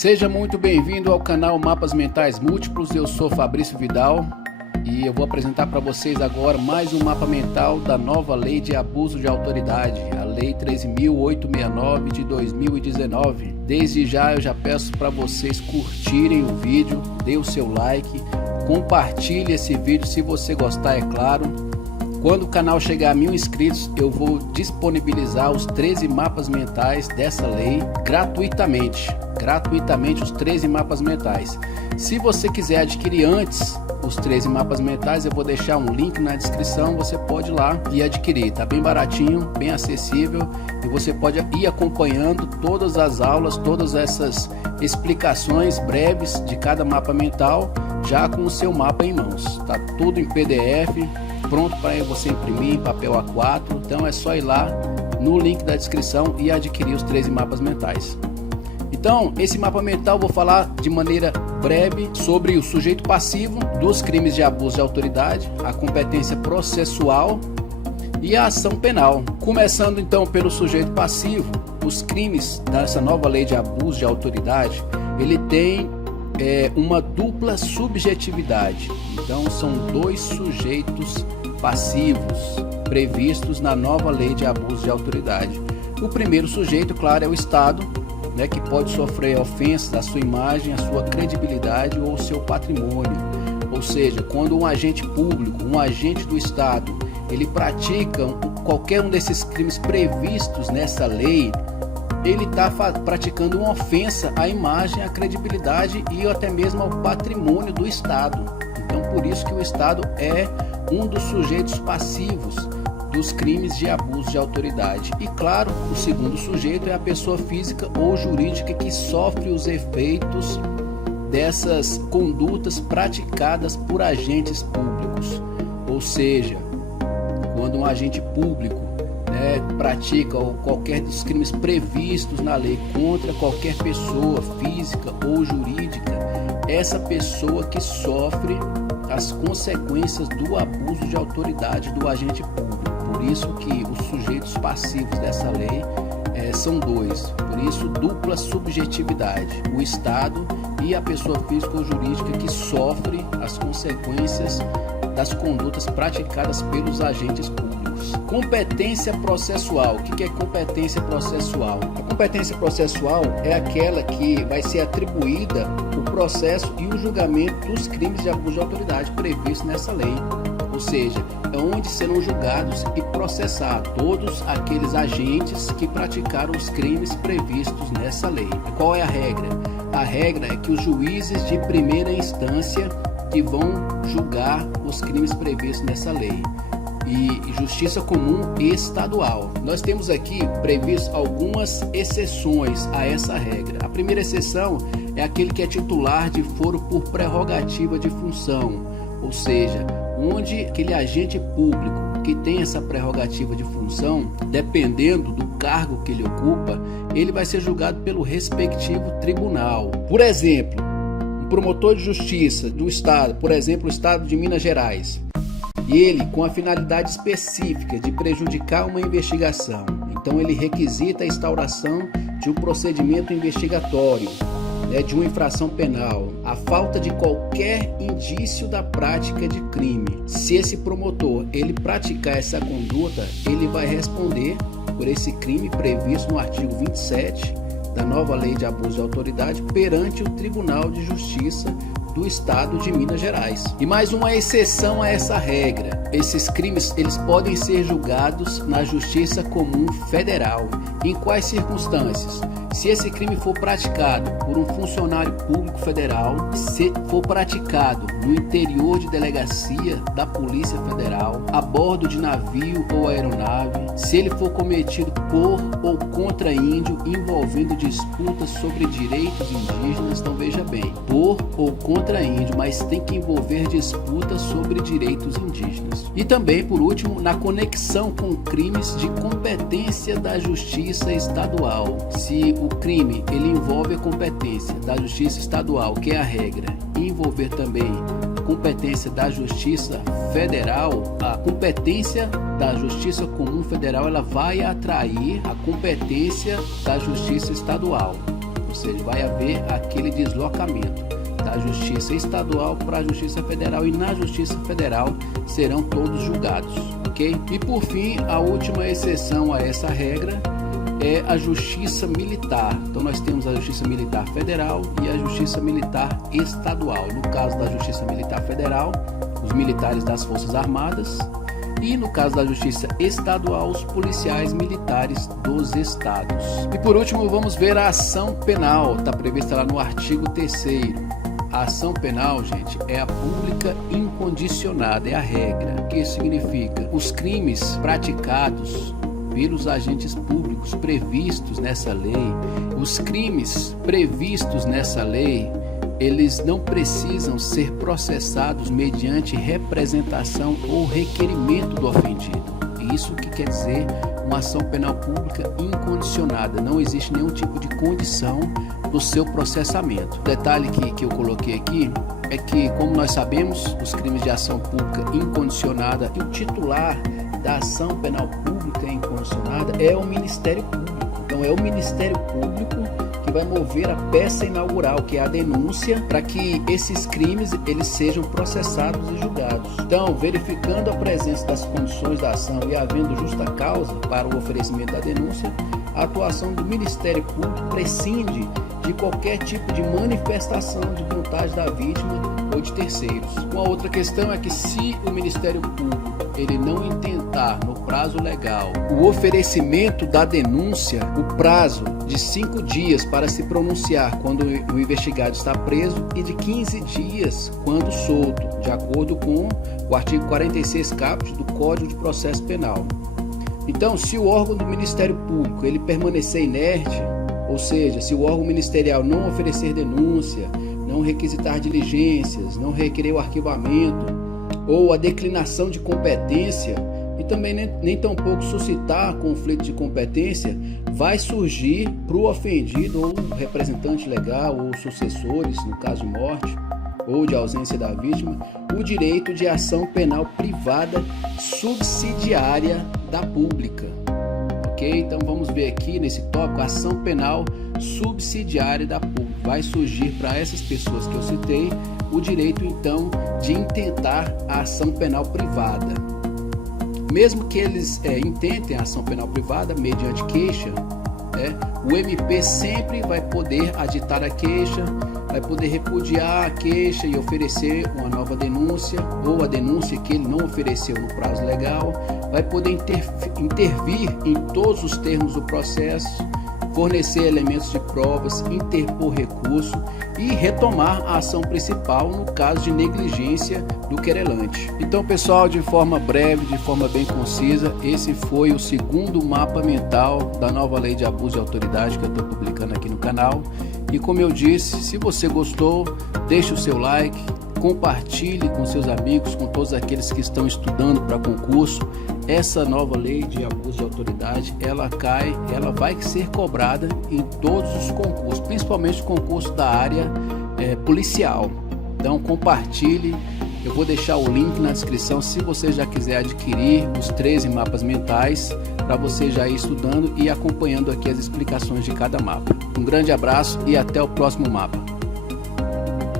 Seja muito bem-vindo ao canal Mapas Mentais Múltiplos. Eu sou Fabrício Vidal e eu vou apresentar para vocês agora mais um mapa mental da nova lei de abuso de autoridade, a Lei 13.869 de 2019. Desde já eu já peço para vocês curtirem o vídeo, dê o seu like, compartilhe esse vídeo se você gostar, é claro. Quando o canal chegar a 1000 inscritos, eu vou disponibilizar os 13 mapas mentais dessa lei gratuitamente os 13 mapas mentais. Se você quiser adquirir antes os 13 mapas mentais, eu vou deixar um link na descrição, você pode ir lá e adquirir, tá bem baratinho, bem acessível, e você pode ir acompanhando todas as aulas, todas essas explicações breves de cada mapa mental, já com o seu mapa em mãos. Tá tudo em PDF, pronto para você imprimir em papel A4, então é só ir lá no link da descrição e adquirir os 13 mapas mentais. Então, esse mapa mental eu vou falar de maneira breve sobre o sujeito passivo dos crimes de abuso de autoridade, a competência processual e a ação penal. Começando então pelo sujeito passivo, os crimes dessa nova lei de abuso de autoridade, ele tem uma dupla subjetividade. Então, são dois sujeitos passivos previstos na nova lei de abuso de autoridade. O primeiro sujeito, claro, é o Estado, que pode sofrer ofensas à sua imagem, à sua credibilidade ou ao seu patrimônio. Ou seja, quando um agente público, um agente do Estado, ele pratica qualquer um desses crimes previstos nessa lei, ele está praticando uma ofensa à imagem, à credibilidade e até mesmo ao patrimônio do Estado. Então, por isso que o Estado é um dos sujeitos passivos dos crimes de abuso de autoridade. E claro, o segundo sujeito é a pessoa física ou jurídica que sofre os efeitos dessas condutas praticadas por agentes públicos. Ou seja, quando um agente público pratica qualquer dos crimes previstos na lei contra qualquer pessoa física ou jurídica, essa pessoa que sofre as consequências do abuso de autoridade do agente público. Por isso que os sujeitos passivos dessa lei são dois, por isso dupla subjetividade, o Estado e a pessoa física ou jurídica que sofre as consequências das condutas praticadas pelos agentes públicos. Competência processual. O que é competência processual? A competência processual é aquela que vai ser atribuída o processo e o julgamento dos crimes de abuso de autoridade previstos nessa lei. Ou seja, é onde serão julgados e processados todos aqueles agentes que praticaram os crimes previstos nessa lei. Qual é a regra? A regra é que os juízes de primeira instância que vão julgar os crimes previstos nessa lei e justiça comum estadual. Nós temos aqui previsto algumas exceções a essa regra. A primeira exceção é aquele que é titular de foro por prerrogativa de função, ou seja, onde aquele agente público que tem essa prerrogativa de função, dependendo do cargo que ele ocupa, ele vai ser julgado pelo respectivo tribunal. Por exemplo, um promotor de justiça do estado, por exemplo, o estado de Minas Gerais, e ele com a finalidade específica de prejudicar uma investigação, então ele requisita a instauração de um procedimento investigatório, de uma infração penal, a falta de qualquer indício da prática de crime. Se esse promotor ele praticar essa conduta, ele vai responder por esse crime previsto no artigo 27 da nova lei de abuso de autoridade perante o Tribunal de Justiça do Estado de Minas Gerais. E mais uma exceção a essa regra: esses crimes eles podem ser julgados na Justiça Comum Federal. Em quais circunstâncias? Se esse crime for praticado por um funcionário público federal, se for praticado no interior de delegacia da Polícia Federal, a bordo de navio ou aeronave, se ele for cometido por ou contra índio envolvendo disputas sobre direitos indígenas, então veja bem, por ou contra índio, mas tem que envolver disputas sobre direitos indígenas. E também, por último, na conexão com crimes de competência da Justiça Estadual. Se o crime ele envolve a competência da Justiça Estadual, que é a regra, e envolver também competência da Justiça Federal, a competência da Justiça Comum Federal ela vai atrair a competência da Justiça Estadual. ou seja, vai haver aquele deslocamento da Justiça Estadual para a Justiça Federal, e na Justiça Federal serão todos julgados, ok? E por fim, a última exceção a essa regra é a Justiça Militar. Então nós temos a Justiça Militar Federal e a Justiça Militar Estadual. No caso da Justiça Militar Federal, os militares das Forças Armadas, e no caso da Justiça Estadual, os policiais militares dos estados. E por último, vamos ver a ação penal, está prevista lá no artigo 3º. A ação penal, gente, é a pública incondicionada, é a regra. O que isso significa? Os crimes praticados pelos agentes públicos previstos nessa lei, os crimes previstos nessa lei, eles não precisam ser processados mediante representação ou requerimento do ofendido. Isso que quer dizer uma ação penal pública incondicionada. Não existe nenhum tipo de condição do seu processamento. O detalhe que eu coloquei aqui é que, como nós sabemos, os crimes de ação pública incondicionada, e o titular da ação penal pública incondicionada é o Ministério Público. Então é o Ministério Público que vai mover a peça inaugural, que é a denúncia, para que esses crimes eles sejam processados e julgados. Então, verificando a presença das condições da ação e havendo justa causa para o oferecimento da denúncia, a atuação do Ministério Público prescinde de qualquer tipo de manifestação de vontade da vítima ou de terceiros. Uma outra questão é que, se o Ministério Público ele não intentar no prazo legal o oferecimento da denúncia, o prazo de 5 dias para se pronunciar quando o investigado está preso e de 15 dias quando solto, de acordo com o artigo 46 caput do Código de Processo Penal. Então, se o órgão do Ministério Público ele permanecer inerte, ou seja, se o órgão ministerial não oferecer denúncia, não requisitar diligências, não requerer o arquivamento ou a declinação de competência, e também nem tampouco suscitar conflito de competência, vai surgir para o ofendido ou representante legal ou sucessores, no caso de morte ou de ausência da vítima, o direito de ação penal privada subsidiária da pública. Ok? Então vamos ver aqui nesse tópico, a ação penal subsidiária da pública. Vai surgir para essas pessoas que eu citei o direito então de intentar a ação penal privada. Mesmo que eles intentem a ação penal privada mediante queixa, o MP sempre vai poder aditar a queixa, vai poder repudiar a queixa e oferecer uma nova denúncia, ou a denúncia que ele não ofereceu no prazo legal, vai poder intervir em todos os termos do processo, fornecer elementos de provas, interpor recurso e retomar a ação principal no caso de negligência do querelante. Então, pessoal, de forma breve, de forma bem concisa, esse foi o segundo mapa mental da nova lei de abuso de autoridade que eu estou publicando aqui no canal. E como eu disse, se você gostou, deixe o seu like, compartilhe com seus amigos, com todos aqueles que estão estudando para concurso. Essa nova lei de abuso de autoridade, ela vai ser cobrada em todos os concursos, principalmente concurso da área policial. Então compartilhe, eu vou deixar o link na descrição se você já quiser adquirir os 13 mapas mentais, para você já ir estudando e acompanhando aqui as explicações de cada mapa. Um grande abraço e até o próximo mapa.